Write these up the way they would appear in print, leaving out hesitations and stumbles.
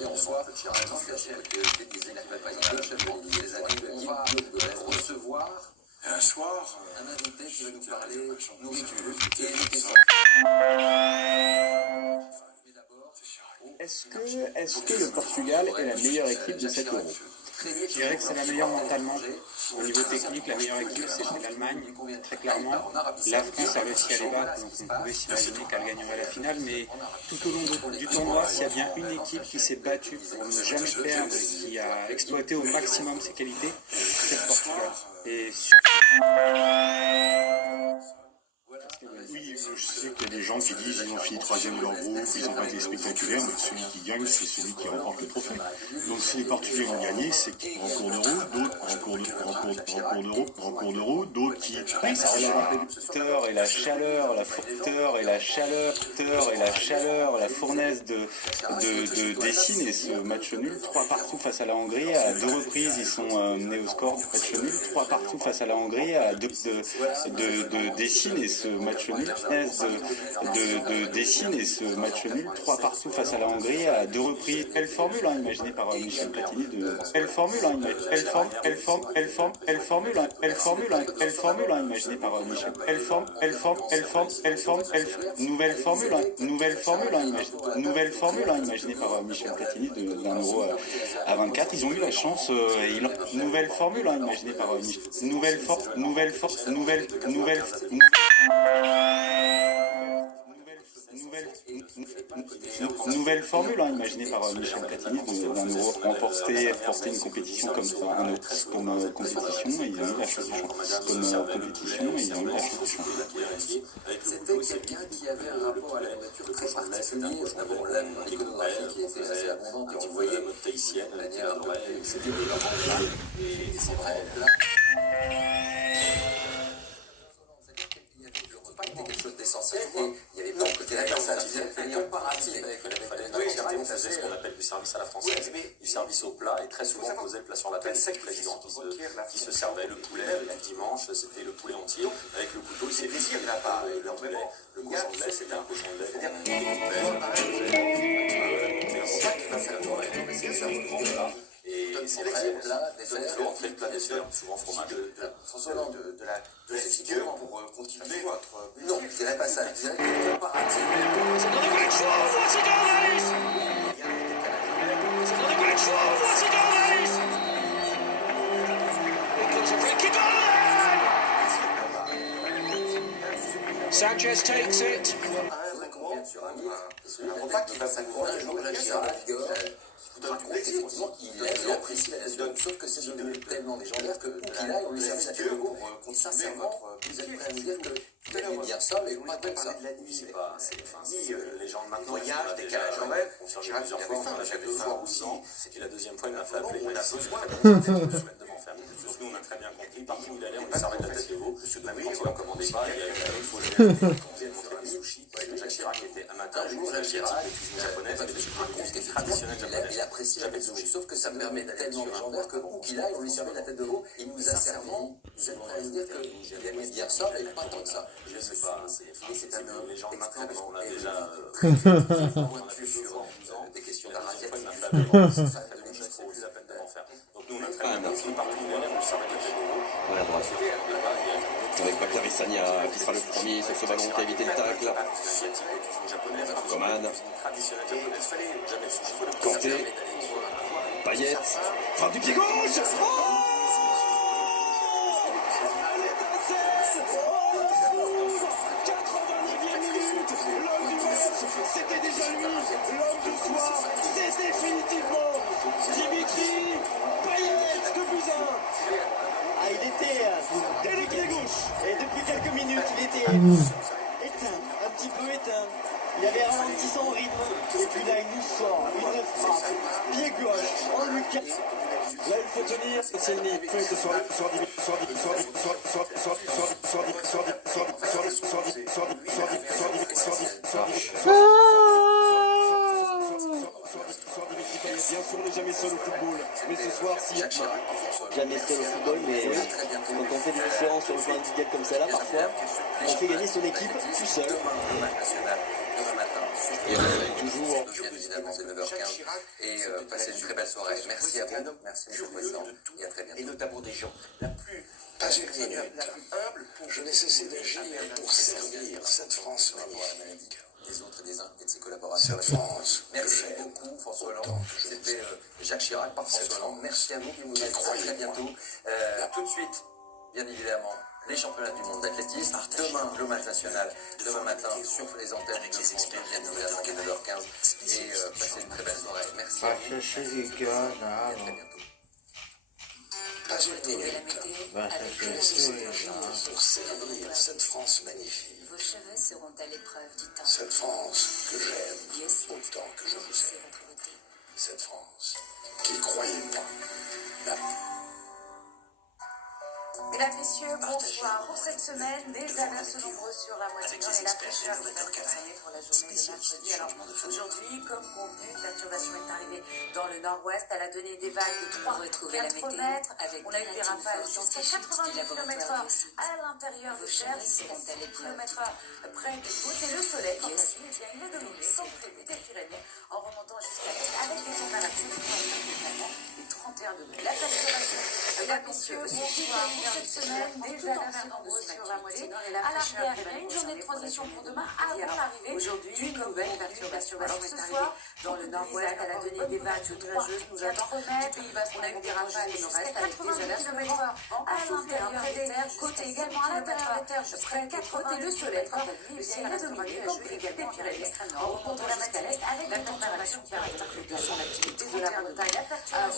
Et en soi, c'est sûr que des dizaines de des années, on va recevoir un soir un invité qui va nous parler nourriture Est-ce que le Portugal est la meilleure équipe de cet Euro? Je dirais que c'est la meilleure mentalement. Au niveau technique, la meilleure équipe, c'était l'Allemagne, très clairement. La France a réussi à les battre, donc on pouvait s'imaginer qu'elle gagnerait la finale. Mais tout au long du tournoi, s'il y a bien une équipe qui s'est battue pour ne jamais perdre et qui a exploité au maximum ses qualités, c'est le Portugal. Et oui, je sais qu'il y a des gens qui disent qu'ils ont fini troisième de leur groupe, ils n'ont pas été spectaculaires, mais celui qui gagne, c'est celui qui remporte le trophée. Donc si les Portugais vont gagner, c'est en cours d'euro, d'autres en cours d'euro, d'autres qui... Oui, ça relève un peu du facteur et la chaleur, la forteur et la chaleur, la fournaise de Dessine et ce match nul, 3 partout face à la Hongrie. À 2 reprises, ils sont menés au score du match nul, 3 partout face à la Hongrie, à 2 de Dessine et ce match nul, de Dessine et ce match nul, 3 partout face à la Hongrie, à 2 reprises. Belle formule, imaginée par Michel Platini, belle formule, imaginée par Michel. Nouvelle formule, imaginée par Michel Platini d'un euro à 24. Ils ont eu la chance, nouvelle formule, imaginée par Michel. Nouvelle formule, imaginée par Michel Platini d'un euro remporter une compétition comme compétition, et ils ont eu la chance du C'était quelqu'un qui avait un rapport à la nourriture très particulier. D'abord, l'iconographie qui était assez abondante, et on voyait la manière dont c'était des grands et c'est vrai, là. Quelque chose d'essentiel, et il y avait pas de côté comparatif avec c'est ce qu'on appelle du service à la française, du service au plat, et très souvent on posait le plat sur la table, c'est le président qui se servait le poulet, le dimanche c'était le poulet entier, avec le couteau, il s'est dit qu'il n'a pas le poulet, le cochon de lait, c'était un cochon de lait, et c'est vrai, l'entrée de plat dessert, souvent fromage. François Hollande, de la figure pour continuer votre... Non, je dirais pas ça, je dirais que comparatif... Sanchez takes it. Un repas qui va s'accompagner de Chirac, il apprécie la nation, sauf que c'est devenu tellement légendaire que qu'il aille, on lui servait la tête de veau. Sincèrement, vous êtes prêt à nous dire que vous aimez bien ça, mais pas tant que ça. C'est pas, les gens de maintenant, voyage, décalage horaire, on s'en Chirac plusieurs fois, on a fait 2 fois aussi, et la deuxième fois il m'a fait appeler, on a besoin nous on a très bien compris, partout où il allait, on lui servait de la tête de veau, quand il en commandait pas, il y avait il faut les montrer les sushis, Jacques Chirac était amateur de cuisine japonaise, mais de cuisine traditionnelle japonaise. Il apprécie la tête de veau, sauf que ça me permet tellement légendaire que où qu'il aille, on lui servait la tête de veau, il nous a servi, vous êtes prêts à nous dire qu'il aimait bien ça, mais pas tant que ça. Je sais pas, c'est un homme, les gens de maintenant, on l'a déjà pointu sur des questions d'arrêt. c'est plus la peine de m'en faire. Donc nous on a très bien compris, partout où il allait, on lui servait de la tête de veau. À la droite. Avec Bakary Sagna qui sera le premier sur ce ballon qui a évité le tacle. Coman. Kanté. Payet. Frappe du pied gauche. C'était déjà lui, l'homme du soir, c'est définitivement Dimitri Payet de Buzyn. Ah, il était et le pied gauche. Et depuis quelques minutes, il était éteint, un petit peu éteint. Il avait ralenti son rythme. Et puis là, il nous sort une frappe, pied gauche, en Lucas. Là, il faut tenir. C'est le nid. Bien sûr, on n'est jamais seul au football. Mais ce soir, si. Jamais seul au football, mais quand on fait des différences sur le plan individuel comme ça là, parfois, on fait gagner son équipe tout seul. Et on est toujours. Bien évidemment, c'est 9h15. Et passez une très belle soirée. Merci à vous. Merci, Monsieur le Président. Et à très bientôt. Et notamment des gens la plus Pas une minute. humble pour Je n'ai cessé d'agir pour servir cette France magnifique. Des autres, des uns et de ses collaborateurs. Cette France. Merci beaucoup, François Hollande. C'était Jacques Chirac par François Hollande. Merci à vous qui nous êtes très bientôt. Tout de suite, bien évidemment, les championnats du monde d'athlétisme. Demain, le match national. Demain matin, sur les antennes de France 2, bien évidemment, à 9h15. Et passez une très belle soirée. Merci à vous. Et à très bientôt. Pas une Retrouvez la minute. météo avec Je n'ai cessé d'agir pour servir cette France magnifique. Vos cheveux seront à l'épreuve du temps. Cette France que j'aime Lui aussi, autant que je vous nourrissez aime. votre beauté. Cette France qui, croyez-moi, n'a Mesdames, Messieurs, bonsoir. Pour cette semaine, des averses nombreuses sur la moitié nord et la fraîcheur qui va nous concerner pour la journée de mercredi. Alors aujourd'hui, comme convenu, une perturbation est arrivée dans le nord-ouest. Elle a donné des vagues de 3 Retrouvez la 4 météo mètres. avec On a eu des rafales jusqu'à 90 km/h à l'intérieur de Vos Cher, cheveux jusqu'à seront à 6 l'épreuve. km/h près des côtes. Et le soleil, quant à Yes. lui, eh bien, il est de nouveau comme prévu des Pyrénées en remontant jusqu'à l'est avec des températures qui vont atteindre finalement les 31 degrés. La perturbation, mesdames, messieurs, bonsoir. Pour cette semaine, des averses nombreuses sur la moitié nord et la fraîcheur. Il y a une journée de transition pour demain avant l'arrivée Aujourd'hui, d'une nouvelle perturbation. Alors ce est soir, dans le nord-ouest, elle a donné des vagues nuageuses, nous attendons du Pays Basque. On a eu des rafales du nord-est avec des averses km/h à l'intérieur des terres, côté également à l'intérieur des terres, près des côtes et le soleil. Le ciel est dominé comme prévu des Pyrénées. En remontant jusqu'à l'est avec la température qui arrive de son activité de la Bretagne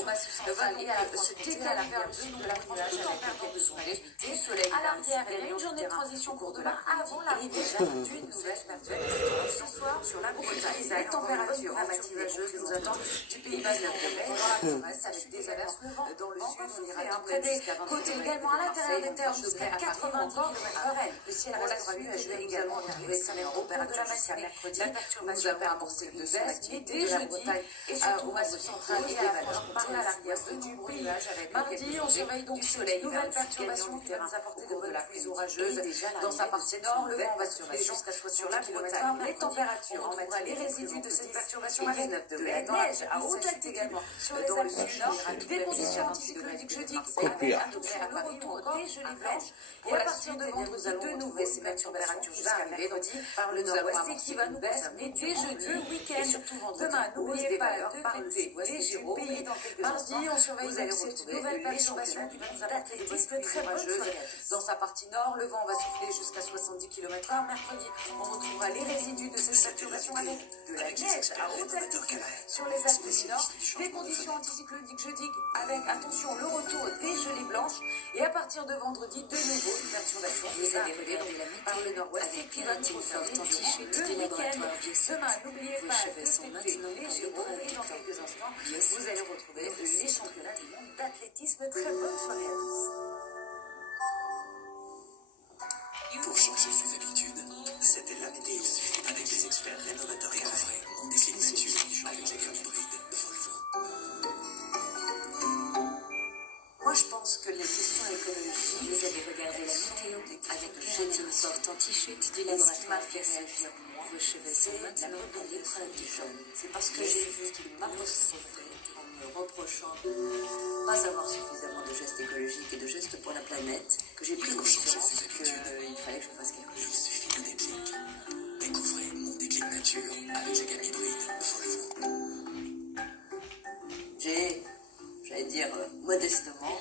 au massif central et à se décaler vers le sud de la France tout en perdant de son activité. Le soleil à l'arrière et une journée de transition pour demain avant l'arrivée d'une nouvelle perturbation. Ce soir, sur la Bretagne, les températures nuageuses nous attendent du Pays Basque dans la province avec des averses dans le sud. On ira près des côtés également à l'intérieur des terres jusqu'à 90 km/h. Le ciel restera nuageux également avec extrêmement température de la matinée. Mercredi, nous avons amorcé une baisse mais dès jeudi et au massif central et à la France par l'arrière du pays. Mardi, on surveille donc du soleil. Nouvelle perturbation qui va nous apporter de la pluie orageuse dans sa partie nord. Le vent va souffler jusqu'à 60 km/h. Les températures, on mettra les résidus de cette perturbation avec de la neige à haute altitude également sur les Alpes du Nord. Des conditions anticycloniques jeudi avec un degré à Paris ou encore des gelées blanches. Et à partir de vendredi, de nouveau, ces perturbations jusqu'à mercredi par le nord-ouest et qui va nous concerner dès jeudi, week-end, surtout vendredi. Demain, n'oubliez pas de fêter les Gémeaux. Mardi, on surveille cette nouvelle perturbation qui va nous apporter des risques très orageuses dans sa partie nord. Le vent va souffler jusqu'à 70 km/h. Mercredi, on retrouvera les résidus de cette perturbation avec de la neige à haute altitude sur les Alpes du Nord. Des conditions anticycloniques jeudi avec, attention, le retour des gelées blanches. Et à partir de vendredi, de nouveau, une perturbation qui va arriver par le nord-ouest et qui va nous concerner le week-end. Demain, n'oubliez pas de fêter les Gémeaux et dans quelques instants, vous allez retrouver les championnats du monde d'athlétisme. Très bonne soirée à tous. Pour changer ses habitudes, c'était la météo avec les experts rénovateurs et couvrés. On décline nature avec la gamme hybride Volvo. Moi, je pense que les questions écologiques, vous avez regardé la météo avec une forte anti-chute du laboratoire qui m'a fait réagir. Vos cheveux sont maintenant à l'épreuve du temps. C'est parce que j'ai vu qu'il m'a possédé en me reprochant de ne pas avoir suffisamment de gestes écologiques et de gestes pour la planète que j'ai pris conscience qu'il fallait que je fasse quelque chose. Il suffit d'un déclic. Découvrez mon déclic nature avec la gamme hybride Volvo. J'ai, j'allais dire modestement,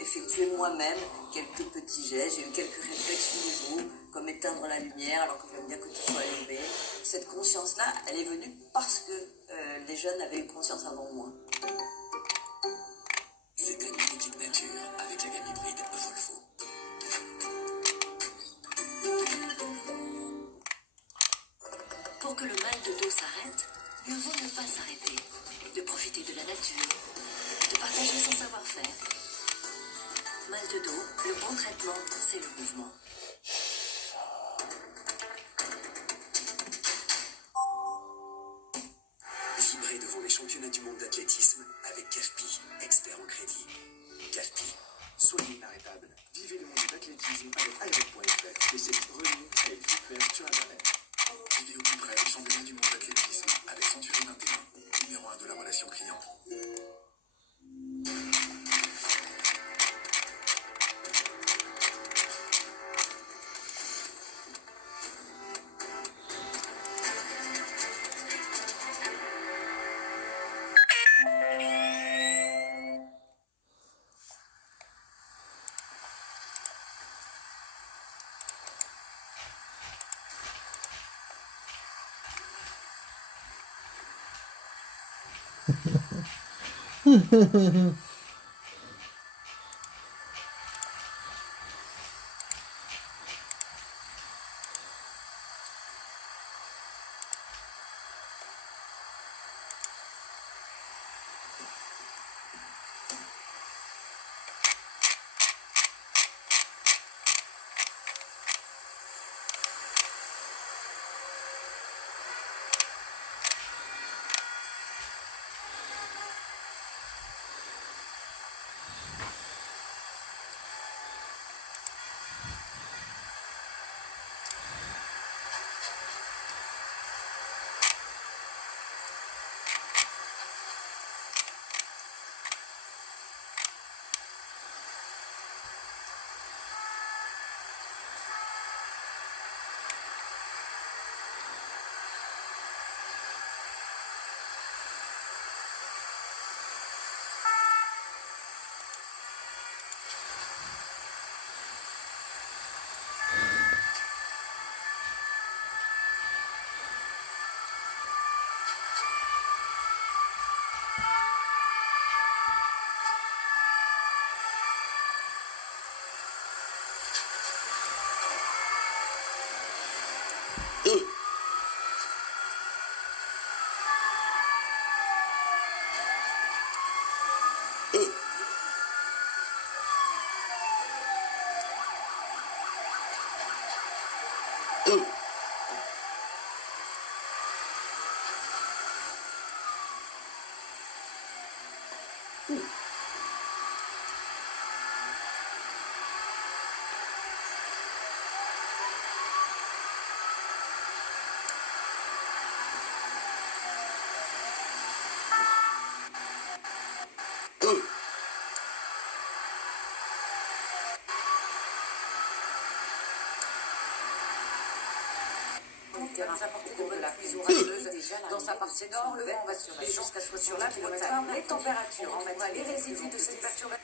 effectué moi-même quelques petits gestes. J'ai eu quelques réflexes nouveaux, comme éteindre la lumière alors que j'aime bien que tout soit allumé. Cette conscience-là, elle est venue parce que les jeunes avaient eu conscience avant moi. C'était mon déclic nature avec la gamme hybride Volvo. Pour que le mal de dos s'arrête, mieux vaut ne pas s'arrêter, de profiter de la nature, de partager son savoir-faire. Mal de dos, le bon traitement, c'est le mouvement. Vibrez devant les championnats du monde d'athlétisme avec CAFPI, expert en crédit. CAFPI, soyez inarrêtable. Vivez le monde de l'athlétisme avec iRock.fr, spécialiste revenu et équipements sur Internet. Vivez au plus près Terrains apportés de la pluie orageuse dans sa partie nord, le vent va souffler jusqu'à sur la Bretagne. Les températures, on va les résidus de cette perturbation.